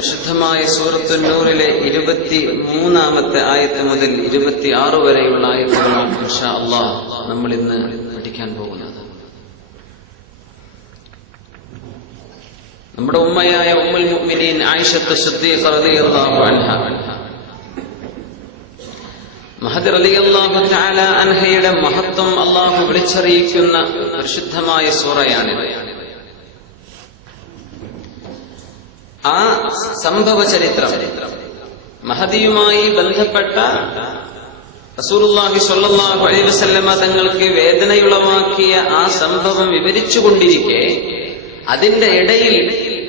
പരിശുദ്ധമായ സൂറത്തുൻ നൂറിലെ 23-ാമത്തെ ആയത്ത് മുതൽ 26 വരെയുള്ള ആയത്തുകളാണ് ഇൻഷാ അല്ലാഹ് നമ്മൾ ഇന്ന് പഠിക്കാൻ പോകുന്നത്. നമ്മുടെ ഉമ്മയായ ഉമ്മുൽ മുഅ്മിനീൻ ആയിഷത്ത് സിദ്ദീഖ റളിയല്ലാഹു അൻഹ, മഹദി റളിയല്ലാഹു തആല അൻഹയുടെ മഹത്വം അല്ലാഹു വിളിച്ചറിയിക്കുന്ന പരിശുദ്ധമായ സൂറയാണിത്. ആ സംഭവ ചരിത്രം, മഹദിയുമായി ബന്ധപ്പെട്ട റസൂലുള്ളാഹി സ്വല്ലല്ലാഹു അലൈഹി വസല്ലമ തങ്ങൾക്ക് വേദനയുളവാക്കിയ ആ സംഭവം വിവരിച്ചുകൊണ്ടിരിക്കെ അതിന്റെ ഇടയിൽ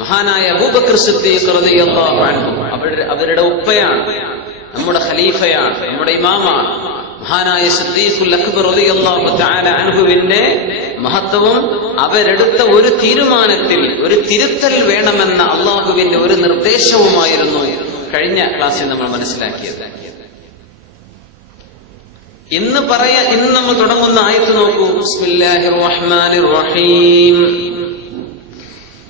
മഹാനായ അബൂബക്കർ സിദ്ദീഖ് റളിയല്ലാഹു അൻഹു, അവരുടെ ഉപ്പയാണ്, നമ്മുടെ ഖലീഫയാണ്, നമ്മുടെ ഇമാമാണ്, മഹാനായ സിദ്ദീഖുൽ അക്ബർ റളിയല്ലാഹു തആല അൻഹുവിന്റെ മഹത്വവും അവരെടുത്ത ഒരു തീരുമാനത്തിൽ ഒരു തിരുത്തൽ വേണമെന്ന അള്ളാഹുവിന്റെ ഒരു നിർദ്ദേശവുമായിരുന്നു കഴിഞ്ഞ ക്ലാസ്സിൽ നമ്മൾ മനസ്സിലാക്കിയത്. ഇന്ന് നമ്മൾ തുടങ്ങുന്ന ആയത്ത് നോക്കൂ. ബിസ്മില്ലാഹിർ റഹ്മാനിർ റഹീം.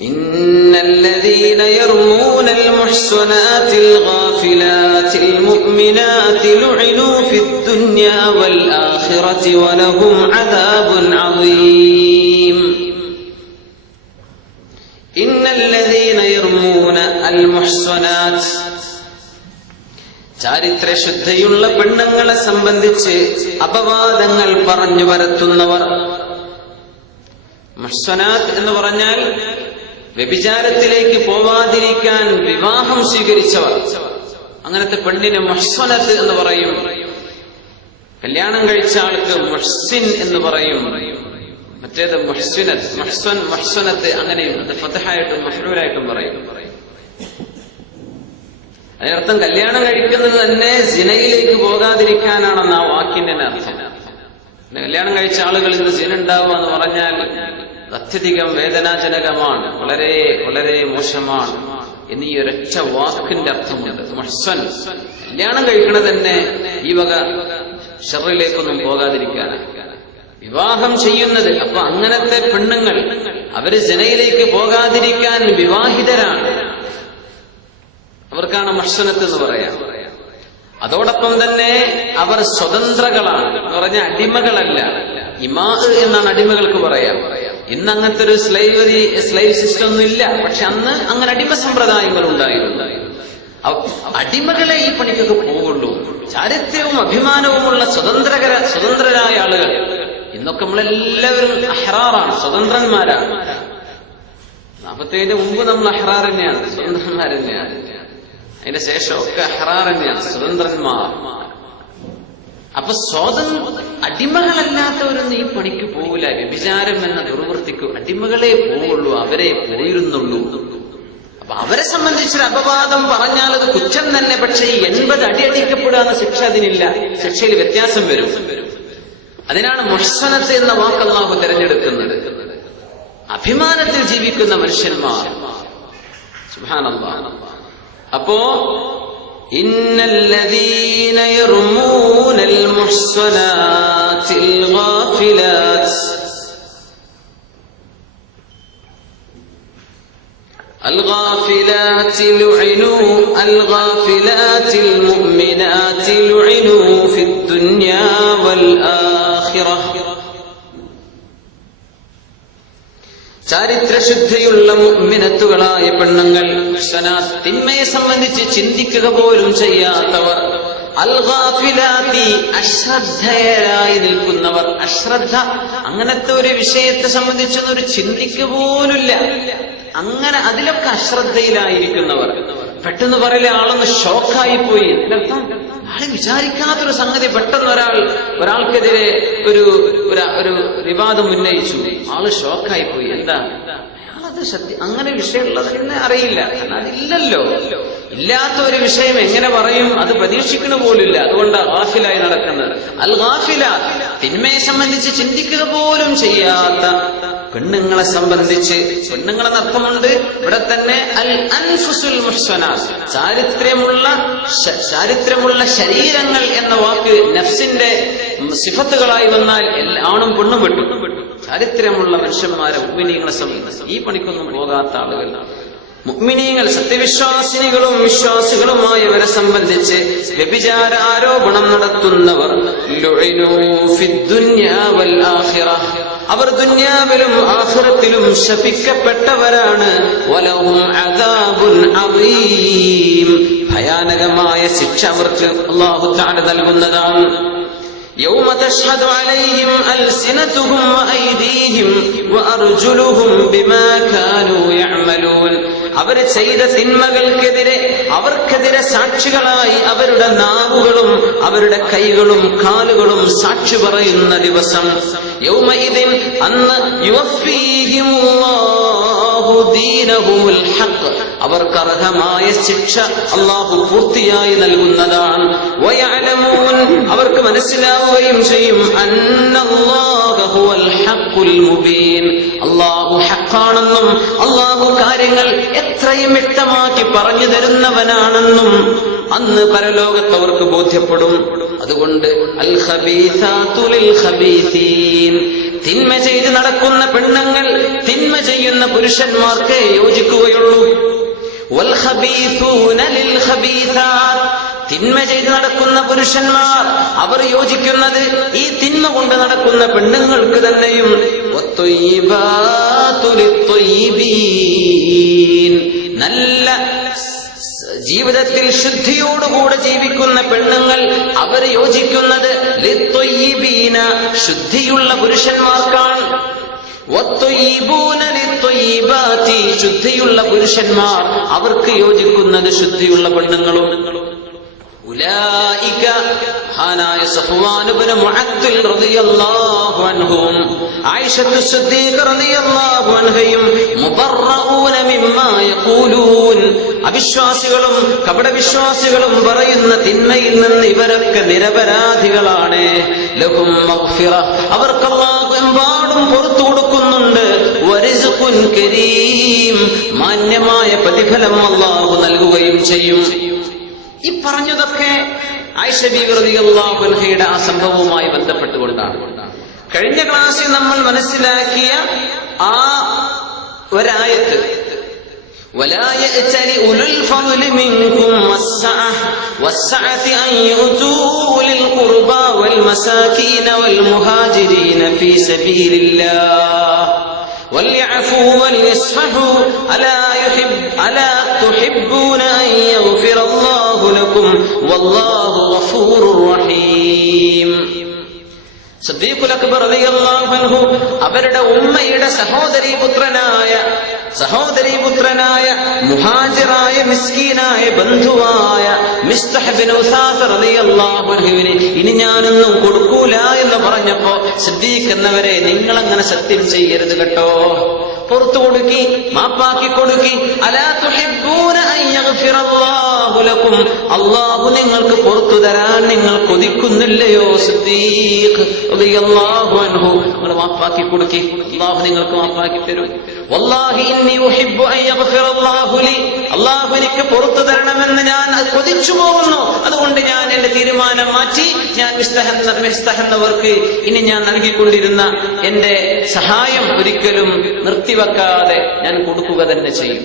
ഇന്നല്ലദീന യർമൂനൽ മുഹ്സനാതിൽ ഗാഫിലാതിൽ മുഅ്മിനാതി ലുഇനൂ ഫിദ് ദുനിയാ വൽ ആഖിറതി വലഹും അദാബുൻ അദീം. ഇന്നല്ലദീന യർമൂന അൽ മുഹ്സനാത്, ചാരിത്രശുദ്ധിയുള്ള പെണ്ണുങ്ങളെ സംബന്ധിച്ച് അപവാദങ്ങൾ പറഞ്ഞു പരത്തുന്നവർ. മുഹ്സനാത്ത് എന്ന് പറഞ്ഞാൽ വ്യഭിചാരത്തിലേക്ക് പോവാതിരിക്കാൻ വിവാഹം സ്വീകരിച്ചവർ. അങ്ങനത്തെ പെണ്ണിന് മുഹ്സനത്ത് എന്ന് പറയും. കല്യാണം കഴിച്ച ആൾക്ക് മുഹ്സിൻ എന്ന് പറയും. മറ്റേത് മുഹ്സിനത്ത്, മുഹ്സനത്ത് അങ്ങനെയും. അത് ഫതഹായിട്ടും മഫ്ഊലായിട്ടും പറയും. അതിനർത്ഥം കല്യാണം കഴിക്കുന്നത് തന്നെ സിനയിലേക്ക് പോകാതിരിക്കാനാണെന്ന് ആ വാക്കിന്റെ അർത്ഥം. കല്യാണം കഴിച്ച ആളുകൾ ഇന്ന് സിന ഉണ്ടാവുക എന്ന് പറഞ്ഞാൽ അത്യധികം വേദനാജനകമാണ്, വളരെ വളരെ മോശമാണ് എന്നീ ഒരൊറ്റ വാക്കിന്റെ അർത്ഥമുണ്ട്. മുഹ്സൻ, കല്യാണം കഴിക്കണത് തന്നെ ഈ വക ഷർറിലേക്കൊന്നും പോകാതിരിക്കാനാണ്, വിവാഹം ചെയ്യുന്നത്. അപ്പൊ അങ്ങനത്തെ പെണ്ണുങ്ങൾ അവര് സിനയിലേക്ക് പോകാതിരിക്കാൻ വിവാഹിതരാണ്, അവർക്കാണ് മുഹ്സനത്ത് എന്ന് പറയാം. അതോടൊപ്പം തന്നെ അവർ സ്വതന്ത്രകളാണ് എന്ന് പറഞ്ഞ അടിമകളല്ല. ഇമാ എന്നാണ് അടിമകൾക്ക് പറയാം. ഇന്ന് അങ്ങനത്തെ ഒരു സ്ലൈവ് സിസ്റ്റം ഒന്നും ഇല്ല. പക്ഷെ അന്ന് അങ്ങനെ അടിമ സമ്പ്രദായങ്ങൾ ഉണ്ടായിരുന്നു. അടിമകളെ ഈ പണിക്കൊക്കെ പോവുള്ളൂ. ചാരിത്യവും അഭിമാനവുമുള്ള സ്വതന്ത്രരായ ആളുകൾ. ഇന്നൊക്കെ നമ്മളെല്ലാവരും അഹ്റാറാണ്, സ്വതന്ത്രന്മാരാണ്. 47 മുമ്പ് നമ്മൾ അഹ്റാർ തന്നെയാണ്, സ്വതന്ത്രന്മാർ തന്നെയാണ്. അതിന്റെ ശേഷമൊക്കെ അഹ്റാർ തന്നെയാണ്, സ്വതന്ത്രന്മാർ. അപ്പൊ അടിമകളല്ലാത്തവരൊന്നും ഈ പണിക്ക് പോകില്ല. വ്യഭിചാരം എന്ന ദുർവൃത്തിക്ക് അടിമകളെ പോവുള്ളൂ, അവരെ പോയിരുന്നുള്ളൂ. അപ്പൊ അവരെ സംബന്ധിച്ചൊരു അപവാദം പറഞ്ഞാൽ അത് കുറ്റം തന്നെ. പക്ഷേ 80 അടി അടിക്കപ്പെടാന്ന ശിക്ഷ അതിനില്ല, ശിക്ഷയിൽ വ്യത്യാസം വരും. അതിനാണ് മുഹ്സനത്ത് എന്ന വാക്ക് അല്ലാഹു തിരഞ്ഞെടുക്കുന്നത്. അഭിമാനത്തിൽ ജീവിക്കുന്ന മനുഷ്യന്മാർ. സുബ്ഹാനല്ലാഹ്. അപ്പോ ഇന്നല്ലദീന യർമൂനൽ മുഹ്സനാതിൽ ഗാഫിലാത് الغافلات لعنوا الغافلات المؤمنات لعنوا في الدنيا والآخرة. ചാരിത്രശുദ്ധിയുള്ള മുഅ്മിനത്തുകളായ പെണ്ണുങ്ങൾ, തിന്മയെ സംബന്ധിച്ച് ചിന്തിക്കുക പോലും ചെയ്യാത്തവർ, അൽ ഗാഫിലാത്തി, അശ്രദ്ധരായി നിൽക്കുന്നവർ. അശ്രദ്ധ, അങ്ങനത്തെ ഒരു വിഷയത്തെ സംബന്ധിച്ചൊന്നും ഒരു ചിന്തിക്കുക പോലുമില്ല, അങ്ങനെ അതിലൊക്കെ അശ്രദ്ധയിലായിരിക്കുന്നവർ. പെട്ടെന്ന് പറയില്ല, ആളൊന്ന് ഷോക്കായി പോയി. അതിനർത്ഥം ആളെ വിചാരിക്കാത്തൊരു സംഗതി പെട്ടെന്ന് ഒരാൾക്കെതിരെ ഒരു വിവാദം ഉന്നയിച്ചു, ആള് ഷോക്കായി പോയി. എന്താ അയാളത് സത്യം, അങ്ങനെ വിഷയമുള്ളതെന്ന് അറിയില്ല, അതില്ലല്ലോ. ഇല്ലാത്ത ഒരു വിഷയം എങ്ങനെ പറയും? അത് പ്രതീക്ഷിക്കണ പോലില്ല. അതുകൊണ്ടാണ് ഗാഫിലായി നടക്കുന്നത്. അൽ ഗാഫില, തിന്മയെ സംബന്ധിച്ച് ചിന്തിക്കുക പോലും ചെയ്യാത്ത പെണ്ണുങ്ങളെ സംബന്ധിച്ച്. പെണ്ണുങ്ങളെന്ന് അർത്ഥമുണ്ട് ഇവിടെ തന്നെ അൽ അൻഫുസുൽ മുഹ്സനാത്ത്, ചാരിത്രമുള്ള ശരീരങ്ങൾ എന്ന വാക്ക് നഫ്സിന്റെ സിഫത്തുകളായി വന്നാൽ ആണും പെണ്ണും പെട്ടു. ചാരിത്രമുള്ള മനുഷ്യന്മാരെ മുഅ്മിനീങ്ങളെ സംബന്ധിച്ച് ഈ പണിക്കൊന്നും പോകാത്ത ആളുകൾ. മുഅ്മിനീങ്ങൾ സത്യവിശ്വാസിനികളും വിശ്വാസികളുമായവരെ സംബന്ധിച്ച് വ്യഭിചാര ആരോപണം നടത്തുന്നവർ ലുഇനൂ ഫിദ്ദുനിയാ വൽ ആഖിറഹ്, അവർ ദുനിയാവിലും ആഖിറത്തിലും ശപിക്കപ്പെട്ടവരാണ്. വലഹും അദാബുൻ അദീം, ഭയാനകമായ ശിക്ഷ അവർക്ക് അല്ലാഹു തആല നൽകുന്നതാണ്. യൗമ തശ്ഹദു അലൈഹിം അൽസിനതുഹും വഅയ്ദീഹിം വഅർജുലുഹും ബിമാ കാനൂ യഅമലൂൻ, അവർ ചെയ്ത തിന്മകൾക്കെതിരെ അവർക്കെതിരെ സാക്ഷികളായി അവരുടെ നാവുകളും അവരുടെ കൈകളും കാലുകളും സാക്ഷി പറയുന്ന ദിവസം. യൗമഇദിൻ, അന്ന് യുവഫീഹിമുല്ലാഹു ദീനഹുൽ ഹഖ്, അവർക്ക് അർഹമായ ശിക്ഷ അല്ലാഹു പൂർത്തിയായി നൽകുന്നതാണ്. വയഅലമൂൻ, അവർക്ക് മനസ്സിലാവുകയും ചെയ്യും അന്നല്ലാഹ ഹുവൽ ഹഖുൽ മുബീൻ, അല്ലാഹു ഹഖാണെന്നും അല്ലാഹു കാര്യങ്ങൾ എത്രയും വ്യക്തമാക്കി പറഞ്ഞു തരുന്നവനാണെന്നും അന്ന് പരലോകത്ത് അവർക്ക് ബോധ്യപ്പെടും. അതുകൊണ്ട് അൽ ഖബീസാതു ലിൽ ഖബീസീൻ, തിന്മ ചെയ്ത് നടക്കുന്ന പെണ്ണുങ്ങൾ തിന്മ ചെയ്യുന്ന പുരുഷന്മാർക്ക് യോജിക്കുകയുള്ളൂ. വൽ ഖബീസൂന ലിൽ ഖബീസാത്ത്, തിന്മ ചെയ്ത് നടക്കുന്ന പുരുഷന്മാർ അവർ യോജിക്കുന്നത് ഈ തിന്മ കൊണ്ട് നടക്കുന്ന പെണ്ണുങ്ങൾക്ക് തന്നെയും. വത്തൊയ്യിബാതു ലിത്തൊയ്യിബീൻ, നല്ല ജീവിതത്തിൽ ശുദ്ധിയോടുകൂടെ ജീവിക്കുന്ന പെണ്ണുങ്ങൾ അവർ യോജിക്കുന്നത് ലിത്തൊയ്യിബീന, ശുദ്ധിയുള്ള പുരുഷന്മാർക്കാണ്. വത്തൊയ്യിബൂന ലിത്തൊയ്യിബാതി, ശുദ്ധിയുള്ള പുരുഷന്മാർ അവർക്ക് യോജിക്കുന്നത് ശുദ്ധിയുള്ള പെണ്ണുങ്ങളും. ഉലൈക, ഹാനായ സഫ്വാൻ ഇബ്നു മുഅത്തിൽ റളിയല്ലാഹു അൻഹും ആയിഷത്തു സിദ്ദീഖ റളിയല്ലാഹു അൻഹയും മുബറഊന മിമ്മാ യഖൂലൂൻ, അവിശ്വാസികളും കപടവിശ്വാസികളും പറയുന്ന തിന്മയിൽ നിന്ന് ഇവരൊക്കെ നിരപരാധികളാണ്. ലഹും മഗ്ഫിറ, അവർക്ക് അല്ലാഹു എമ്പാടും പുറത്തു കൊടുക്കുന്നുണ്ട്. വറിസ്ഖുൻ കരീം, മാന്യമായ പ്രതിഫലം അല്ലാഹു നൽകുകയും ചെയ്യും. ഈ പറഞ്ഞതൊക്കെ ആയിഷ ബീവി റളിയല്ലാഹു അൻഹയുടെ ആ സംഭവവുമായി ബന്ധപ്പെട്ടുകൊണ്ടാണ്. കഴിഞ്ഞ ക്ലാസ്സിൽ നമ്മൾ മനസ്സിലാക്കിയ ആ ഒരായത്ത്, ولا يأتل أولو الفضل منكم والسعة أن يؤتوا أولي القربى والمساكين والمهاجرين في سبيل الله وليعفوا وليصفحوا ألا تحبون أن يغفر الله لكم والله غفور رحيم. സിദ്ദീഖുൽ അക്ബർ റളിയല്ലാഹു അൻഹു അവരുടെ ഉമ്മയുടെ സഹോദരീപുത്രനായ മുഹാജിറായ മിസ്കീനായ ബന്ധുവായ മിസ്തഹ് ബിൻ ഉസാസ റളിയല്ലാഹു അൻഹുവിന് ഇനി ഞാനൊന്നും കൊടുക്കൂല എന്ന് പറഞ്ഞപ്പോ സിദ്ദീഖ് എന്നവരെ, നിങ്ങളങ്ങനെ സത്യം ചെയ്യരുത് കേട്ടോ, പുറത്തു കൊടുക്കി, മാപ്പാക്കി കൊടുക്കി. അലാ തുഹിബ്ബൂന അൻ യഗ്ഫിറല്ലാഹു ലക്കും, അല്ലാഹു നിങ്ങൾക്ക് പുറത്തു തരാൻ നിങ്ങൾ കൊതിക്കുന്നില്ലയോ സിദ്ദീഖ് റളിയല്ലാഹു അൻഹു, നിങ്ങൾ മാപ്പാക്കി കൊടുക്കി, അല്ലാഹു നിങ്ങൾക്ക് മാപ്പാക്കി തരും. വല്ലാഹി ഇന്നി ഉഹിബ്ബു അൻ യഗ്ഫിറല്ലാഹു ലി, അല്ലാഹു എനിക്ക് പുറത്തു തരണമെന്ന് ഞാൻ കൊതിച്ചു പോകുന്നു. അതുകൊണ്ട് ഞാൻ എന്റെ തീരുമാനം മാറ്റി, ഞാൻ മിസ്തഹന്നവർക്ക് ഇനി ഞാൻ നൽകിക്കൊണ്ടിരുന്ന എന്റെ സഹായം ഒരിക്കലും നിർത്തിവെക്കാതെ ഞാൻ കൊടുക്കുക തന്നെ ചെയ്യും.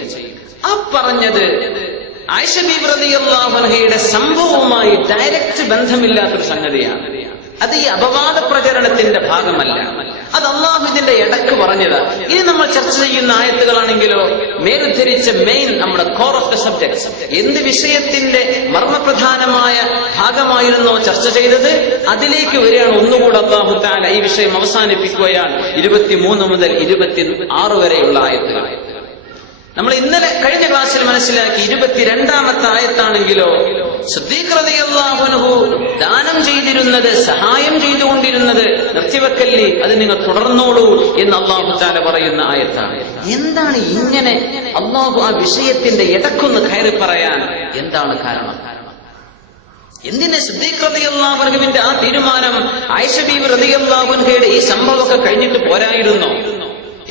ആ പറഞ്ഞത് ആയിഷ ബീവി റളിയല്ലാഹു അൻഹയുടെ സംഭവവുമായി ഡയറക്റ്റ് ബന്ധമില്ലാത്തൊരു സംഗതിയാണ്. അത് ഈ അപവാദ പ്രചരണത്തിന്റെ ഭാഗമല്ല, അത് അല്ലാഹു ഇതിന്റെ ഇടക്ക് പറഞ്ഞത്. ഇനി നമ്മൾ ചർച്ച ചെയ്യുന്ന ആയത്തുകളാണെങ്കിലോ മേലുദ്ധരിച്ച മെയിൻ നമ്മുടെ കോർ ഓഫ് ദ സബ്ജക്ട്, എന്ത് വിഷയത്തിന്റെ മർമ്മപ്രധാനമായ ഭാഗമായിരുന്നോ ചർച്ച ചെയ്തത് അതിലേക്ക് വരികയാണ് ഒന്നുകൂടെ അല്ലാഹു തആല ഈ വിഷയം അവസാനിപ്പിക്കുകയാണ്. 23 മുതൽ 26 വരെയുള്ള ആയത്തുകൾ നമ്മൾ ഇന്നലെ കഴിഞ്ഞ ക്ലാസ്സിൽ മനസ്സിലാക്കി. 22ാമത്തെ ആയത്താണെങ്കിലോ സിദ്ദീഖ് റളിയല്ലാഹു അൻഹു ദാനം ചെയ്തിരുന്നത്, സഹായം ചെയ്തുകൊണ്ടിരുന്നത് നിർത്തിവെക്കല്ലേ, അത് നിങ്ങൾ തുടർന്നോളൂ എന്ന് അല്ലാഹു തആല പറയുന്ന ആയത്താണ്. എന്താണ് ഇങ്ങനെ അല്ലാഹു ആ വിഷയത്തിന്റെ ഇടക്കൊന്ന് കയറി പറയാൻ എന്താണ് കാരണം? എന്തിനെ സിദ്ദീഖ് റളിയല്ലാഹു അൻഹുവിന്റെ ആ തീരുമാനം ആയിഷ ബീവി റളിയല്ലാഹു അൻഹയുടെ ഈ സംഭവമൊക്കെ കഴിഞ്ഞിട്ട് പോരായിരുന്നോ?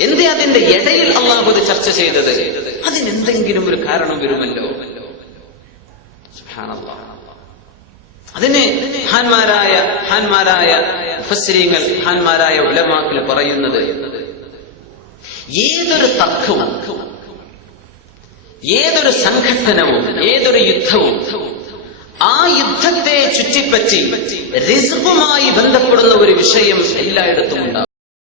എന്തേ അതിന്റെ ഇടയിൽ അല്ലാഹു ഇത് ചർച്ച ചെയ്തത്? അതിനെന്തെങ്കിലും ഒരു കാരണം വരുമല്ലോ. സുബ്ഹാനല്ലാഹ്. അതിന് ഹാന്മാരായ മുഫസ്സിരീങ്ങൾ, ഹാന്മാരായ ഉലമാക്കൾ പറയുന്നത്, ഏതൊരു തർക്കവും ഏതൊരു സംഘട്ടനവും ഏതൊരു യുദ്ധവും ആ യുദ്ധത്തെ ചുറ്റിപ്പറ്റി റിസ്കുമായി ബന്ധപ്പെടുന്ന ഒരു വിഷയം എല്ലായിടത്തും ഉണ്ടാകും.